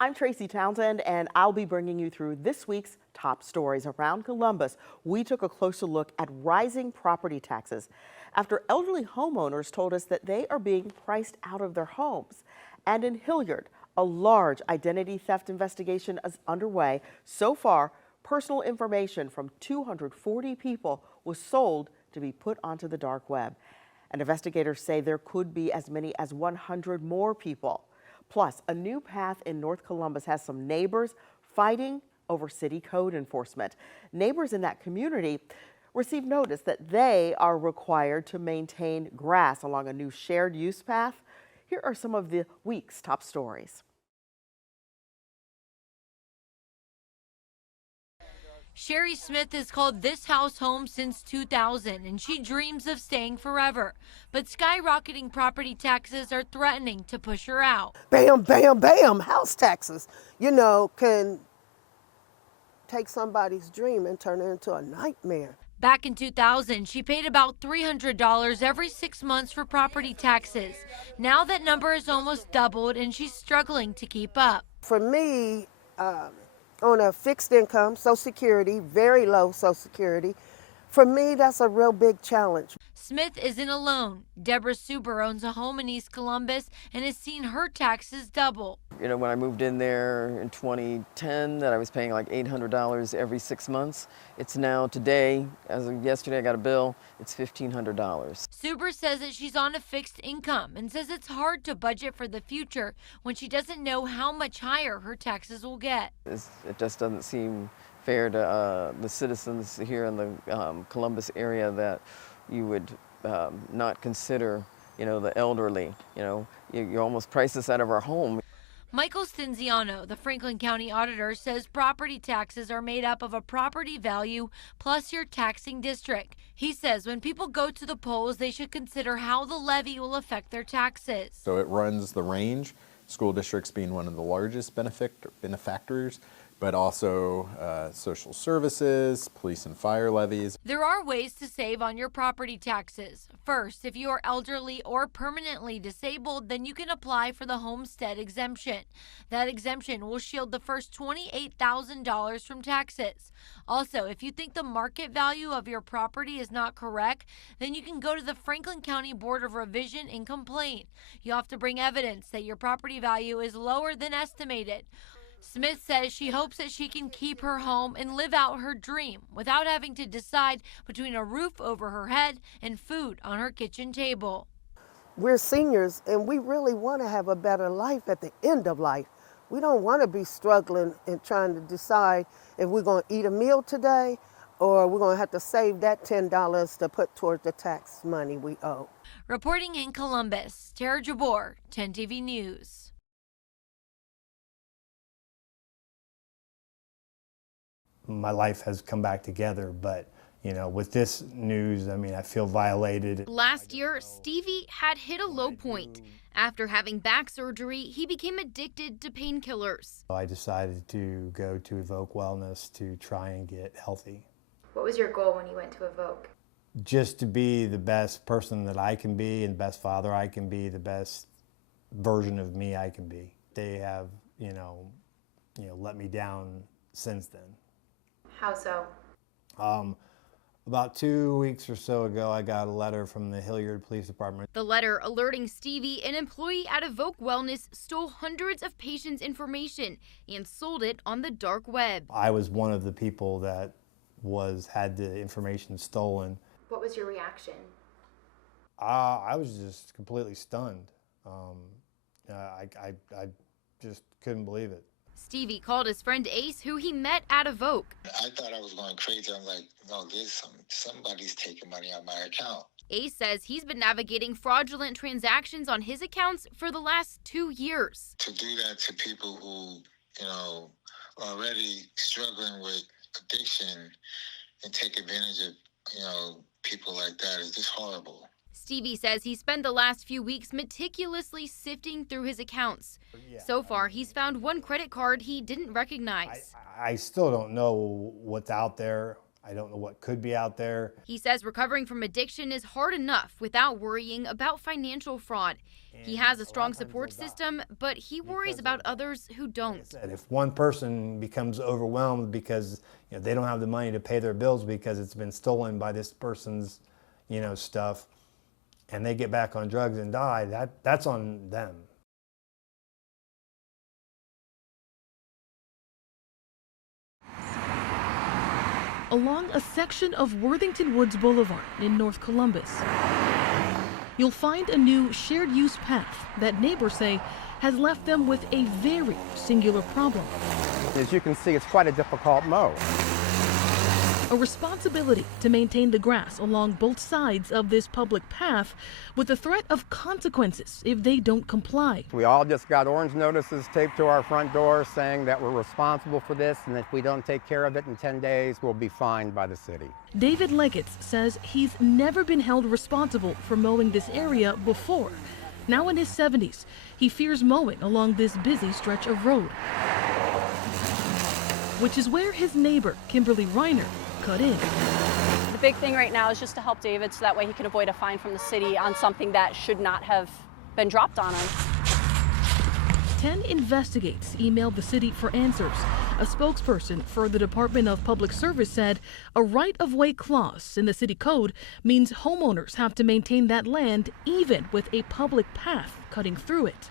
I'm Tracy Townsend, and I'll be bringing you through this week's top stories around Columbus. We took a closer look at rising property taxes after elderly homeowners told us that they are being priced out of their homes. And in Hilliard, a large identity theft investigation is underway. So far, personal information from 240 people was sold to be put onto the dark web. And investigators say there could be as many as 100 more people. Plus, a new path in North Columbus has some neighbors fighting over city code enforcement. Neighbors in that community received notice that they are required to maintain grass along a new shared use path. Here are some of the week's top stories. Sherry Smith has called this house home since 2000, and she dreams of staying forever. But skyrocketing property taxes are threatening to push her out. Bam, bam, bam, house taxes, can take somebody's dream and turn it into a nightmare. Back in 2000, she paid about $300 every 6 months for property taxes. Now that number has almost doubled, and she's struggling to keep up. For me, on a fixed income, Social Security, very low Social Security, for me, that's a real big challenge. Smith isn't alone. Deborah Suber owns a home in East Columbus and has seen her taxes double. When I moved in there in 2010, that I was paying like $800 every 6 months. It's now today, as of yesterday, I got a bill, it's $1,500. Suber says that she's on a fixed income and says it's hard to budget for the future when she doesn't know how much higher her taxes will get. It just doesn't seem fair to the citizens here in the Columbus area that you would not consider, the elderly. You almost price us out of our home. Michael Stinziano, the Franklin County auditor, says property taxes are made up of a property value plus your taxing district. He says when people go to the polls, they should consider how the levy will affect their taxes. So it runs the range, school districts being one of the largest benefactors, but also social services, police and fire levies. There are ways to save on your property taxes. First, if you are elderly or permanently disabled, then you can apply for the homestead exemption. That exemption will shield the first $28,000 from taxes. Also, if you think the market value of your property is not correct, then you can go to the Franklin County Board of Revision and complain. You have to bring evidence that your property value is lower than estimated. Smith says she hopes that she can keep her home and live out her dream without having to decide between a roof over her head and food on her kitchen table. We're seniors and we really want to have a better life at the end of life. We don't want to be struggling and trying to decide if we're going to eat a meal today or we're going to have to save that $10 to put towards the tax money we owe. Reporting in Columbus, Tara Jabor, 10 TV News. My life has come back together, but with this news, I feel violated. Last year, Stevie had hit a low point. After having back surgery, he became addicted to painkillers. I decided to go to Evoke Wellness to try and get healthy. What was your goal when you went to Evoke? Just to be the best person that I can be and the best father I can be, the best version of me I can be. They have, let me down since then. How so? About 2 weeks or so ago, I got a letter from the Hilliard Police Department. The letter alerting Stevie, an employee at Evoke Wellness, stole hundreds of patients' information and sold it on the dark web. I was one of the people that had the information stolen. What was your reaction? I was just completely stunned. I just couldn't believe it. Stevie called his friend Ace, who he met at Evoke. I thought I was going crazy. I'm like, no, somebody's taking money out of my account. Ace says he's been navigating fraudulent transactions on his accounts for the last 2 years. To do that to people who, are already struggling with addiction and take advantage of, people like that is just horrible. Stevie says he spent the last few weeks meticulously sifting through his accounts. So far, he's found one credit card he didn't recognize. I still don't know what's out there. I don't know what could be out there. He says recovering from addiction is hard enough without worrying about financial fraud. He has a strong support system, but he worries about others who don't. Like I said, if one person becomes overwhelmed because they don't have the money to pay their bills because it's been stolen by this person's stuff, and they get back on drugs and die, that's on them. Along a section of Worthington Woods Boulevard in North Columbus, you'll find a new shared-use path that neighbors say has left them with a very singular problem. As you can see, it's quite a difficult mow. A responsibility to maintain the grass along both sides of this public path with the threat of consequences if they don't comply. We all just got orange notices taped to our front door saying that we're responsible for this, and if we don't take care of it in 10 days, we'll be fined by the city. David Leggett says he's never been held responsible for mowing this area before. Now in his 70s, he fears mowing along this busy stretch of road, which is where his neighbor, Kimberly Reiner, cut in. The big thing right now is just to help David so that way he can avoid a fine from the city on something that should not have been dropped on him. 10 Investigates emailed the city for answers. A spokesperson for the Department of Public Service said a right-of-way clause in the city code means homeowners have to maintain that land even with a public path cutting through it.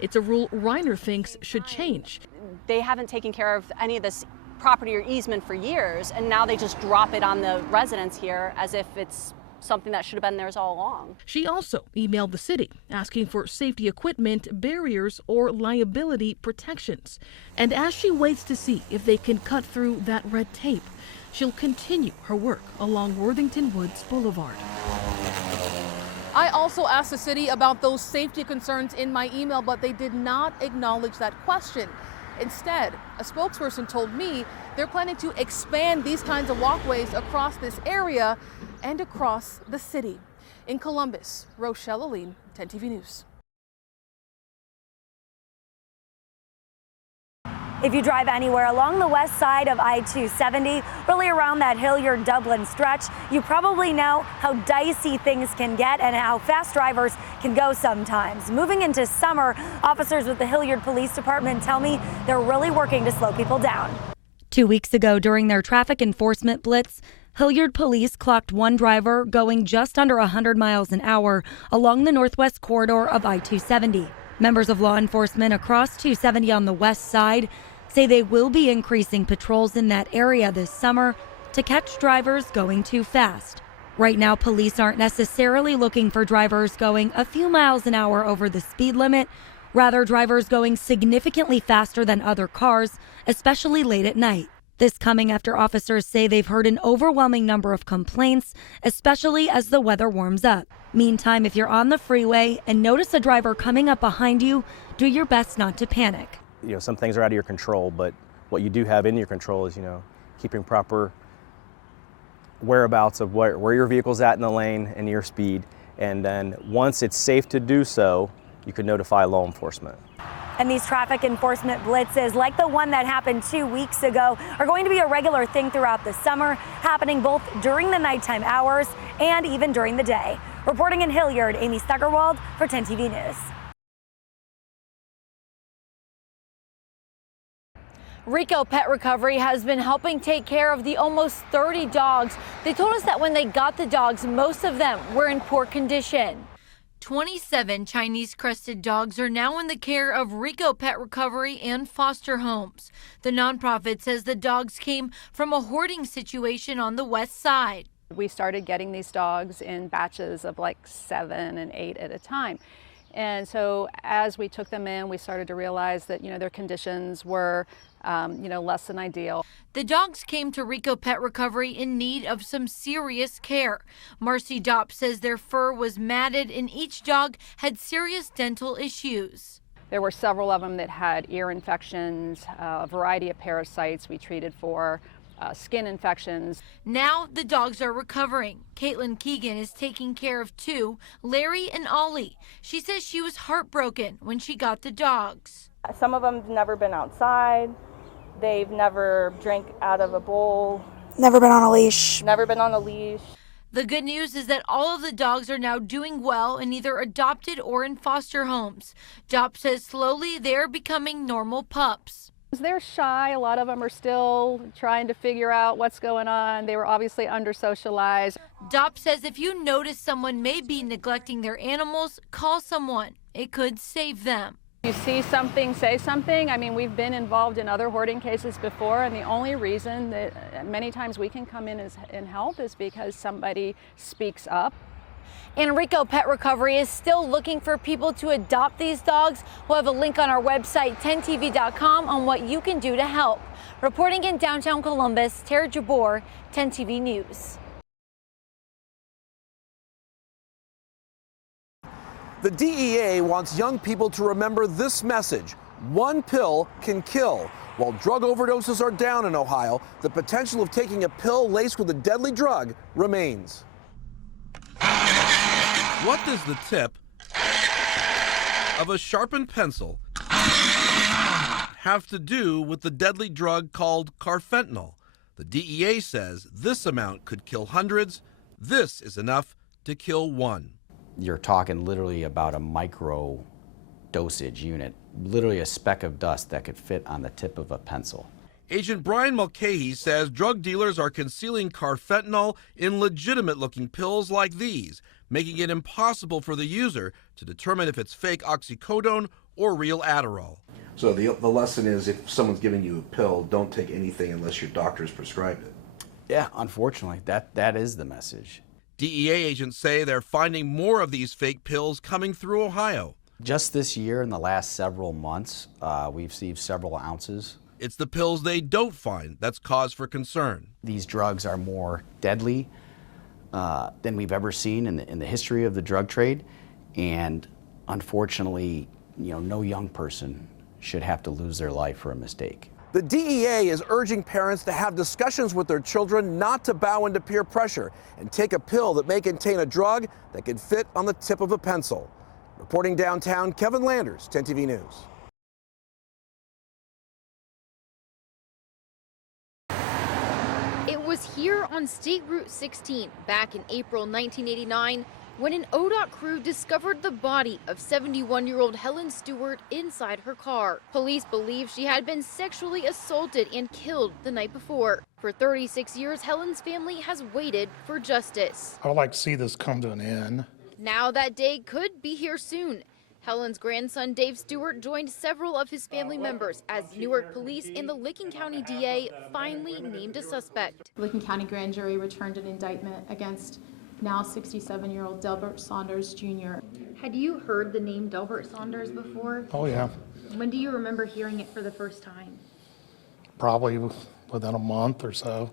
It's a rule Reiner thinks should change. They haven't taken care of any of this property or easement for years, and now they just drop it on the residents here as if it's something that should have been theirs all along. She also emailed the city asking for safety equipment, barriers, or liability protections. And as she waits to see if they can cut through that red tape, she'll continue her work along Worthington Woods Boulevard. I also asked the city about those safety concerns in my email, but they did not acknowledge that question. Instead, a spokesperson told me they're planning to expand these kinds of walkways across this area and across the city. In Columbus, Rochelle Aline, 10 TV News. If you drive anywhere along the west side of I-270, really around that Hilliard-Dublin stretch, you probably know how dicey things can get and how fast drivers can go sometimes. Moving into summer, officers with the Hilliard Police Department tell me they're really working to slow people down. 2 weeks ago, during their traffic enforcement blitz, Hilliard police clocked one driver going just under 100 miles an hour along the northwest corridor of I-270. Members of law enforcement across 270 on the west side say they will be increasing patrols in that area this summer to catch drivers going too fast. Right now, police aren't necessarily looking for drivers going a few miles an hour over the speed limit, rather drivers going significantly faster than other cars, especially late at night. This coming after officers say they've heard an overwhelming number of complaints, especially as the weather warms up. Meantime, if you're on the freeway and notice a driver coming up behind you, do your best not to panic. Some things are out of your control, but what you do have in your control is, keeping proper whereabouts of where your vehicle's at in the lane and your speed. And then once it's safe to do so, you can notify law enforcement. And these traffic enforcement blitzes, like the one that happened 2 weeks ago, are going to be a regular thing throughout the summer, happening both during the nighttime hours and even during the day. Reporting in Hilliard, Amy Steckerwald for 10 TV News. Rico Pet Recovery has been helping take care of the almost 30 dogs. They told us that when they got the dogs, most of them were in poor condition. 27 Chinese crested dogs are now in the care of Rico Pet Recovery and foster homes. The nonprofit says the dogs came from a hoarding situation on the west side. We started getting these dogs in batches of like 7 and 8 at a time. And so as we took them in, we started to realize that, their conditions were, less than ideal. The dogs came to Rico Pet Recovery in need of some serious care. Marcy Dopp says their fur was matted and each dog had serious dental issues. There were several of them that had ear infections, a variety of parasites we treated for. Skin infections. Now the dogs are recovering. Caitlin Keegan is taking care of 2, Larry and Ollie. She says she was heartbroken when she got the dogs. Some of them have never been outside. They've never drank out of a bowl. Never been on a leash. Never been on a leash. The good news is that all of the dogs are now doing well and either adopted or in foster homes. Job says slowly they're becoming normal pups. They're shy. A lot of them are still trying to figure out what's going on. They were obviously under-socialized. Dop says if you notice someone may be neglecting their animals, call someone. It could save them. You see something, say something. I mean, we've been involved in other hoarding cases before, and the only reason that many times we can come in and help is because somebody speaks up. Enrico Pet Recovery is still looking for people to adopt these dogs. We'll have a link on our website, 10tv.com, on what you can do to help. Reporting in downtown Columbus, Tara Jabor, 10TV News. The DEA wants young people to remember this message: one pill can kill. While drug overdoses are down in Ohio, the potential of taking a pill laced with a deadly drug remains. What does the tip of a sharpened pencil have to do with the deadly drug called carfentanil? The DEA says this amount could kill hundreds. This is enough to kill one. You're talking literally about a micro dosage unit, literally a speck of dust that could fit on the tip of a pencil. Agent Brian Mulcahy says drug dealers are concealing carfentanil in legitimate-looking pills like these, making it impossible for the user to determine if it's fake oxycodone or real Adderall. So the lesson is, if someone's giving you a pill, don't take anything unless your doctor's prescribed it. Yeah, unfortunately, that is the message. DEA agents say they're finding more of these fake pills coming through Ohio. Just this year, in the last several months, we've received several ounces. It's the pills they don't find that's cause for concern. These drugs are more deadly than we've ever seen in the history of the drug trade, and unfortunately, no young person should have to lose their life for a mistake. The DEA is urging parents to have discussions with their children not to bow into peer pressure and take a pill that may contain a drug that could fit on the tip of a pencil. Reporting downtown, Kevin Landers, 10TV News. It was here on State Route 16 back in April 1989 when an ODOT crew discovered the body of 71-year-old Helen Stewart inside her car. Police believe she had been sexually assaulted and killed the night before. For 36 years, Helen's family has waited for justice. I would like to see this come to an end. Now that day could be here soon. Helen's grandson, Dave Stewart, joined several of his family members as Newark police and the Licking County DA finally named a suspect. Licking County grand jury returned an indictment against now 67-year-old Delbert Saunders Jr. Had you heard the name Delbert Saunders before? Oh, yeah. When do you remember hearing it for the first time? Probably within a month or so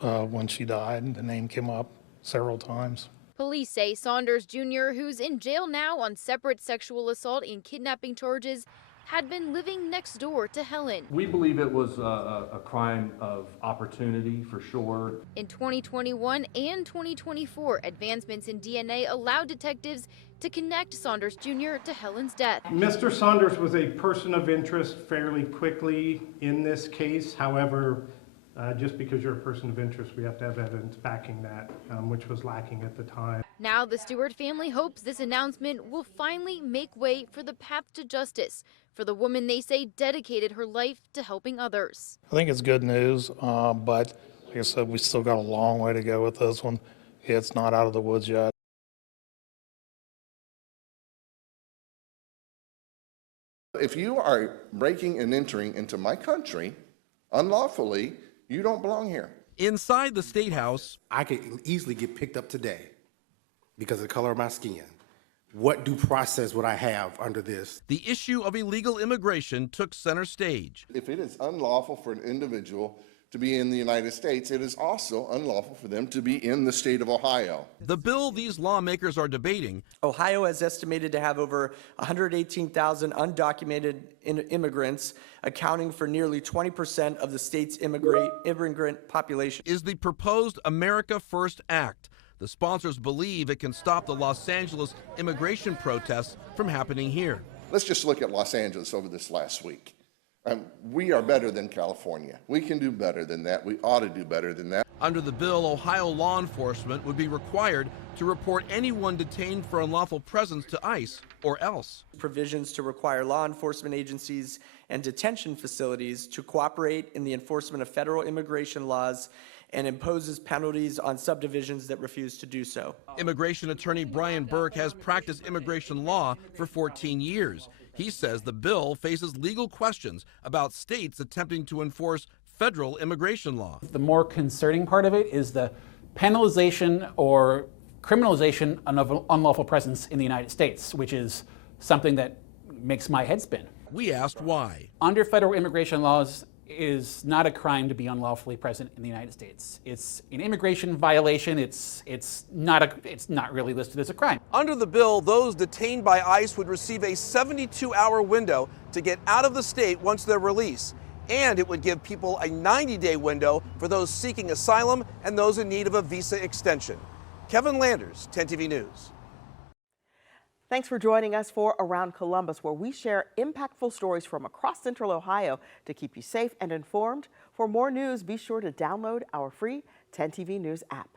when she died. The name came up several times. Police say Saunders Jr., who's in jail now on separate sexual assault and kidnapping charges, had been living next door to Helen. We believe it was a crime of opportunity for sure. In 2021 and 2024, advancements in DNA allowed detectives to connect Saunders Jr. to Helen's death. Mr. Saunders was a person of interest fairly quickly in this case. However, just because you're a person of interest, we have to have evidence backing that, which was lacking at the time. Now the Stewart family hopes this announcement will finally make way for the path to justice for the woman they say dedicated her life to helping others. I think it's good news, but like I said, we still got a long way to go with this one. It's not out of the woods yet. If you are breaking and entering into my country unlawfully, you don't belong here. Inside the State House, I could easily get picked up today because of the color of my skin. What due process would I have under this? the issue of illegal immigration took center stage. If it is unlawful for an individual to be in the United States, it is also unlawful for them to be in the state of Ohio. The bill these lawmakers are debating. Ohio is estimated to have over 118,000 undocumented immigrants, accounting for nearly 20% of the state's immigrant population. Is the proposed America First Act. The sponsors believe it can stop the Los Angeles immigration protests from happening here. Let's just look at Los Angeles over this last week. We are better than California. We can do better than that. We ought to do better than that. Under the bill, Ohio law enforcement would be required to report anyone detained for unlawful presence to ICE or else. Provisions to require law enforcement agencies and detention facilities to cooperate in the enforcement of federal immigration laws and imposes penalties on subdivisions that refuse to do so. Immigration attorney Brian Burke has practiced immigration law for 14 years. He says the bill faces legal questions about states attempting to enforce federal immigration law. The more concerning part of it is the penalization or criminalization of unlawful presence in the United States, which is something that makes my head spin. We asked why. Under federal immigration laws, it is not a crime to be unlawfully present in the United States. It's an immigration violation. It's not really listed as a crime. Under the bill, those detained by ICE would receive a 72-hour window to get out of the state once they're released. And it would give people a 90-day window for those seeking asylum and those in need of a visa extension. Kevin Landers, 10 TV News. Thanks for joining us for Around Columbus, where we share impactful stories from across Central Ohio to keep you safe and informed. For more news, be sure to download our free 10 TV News app.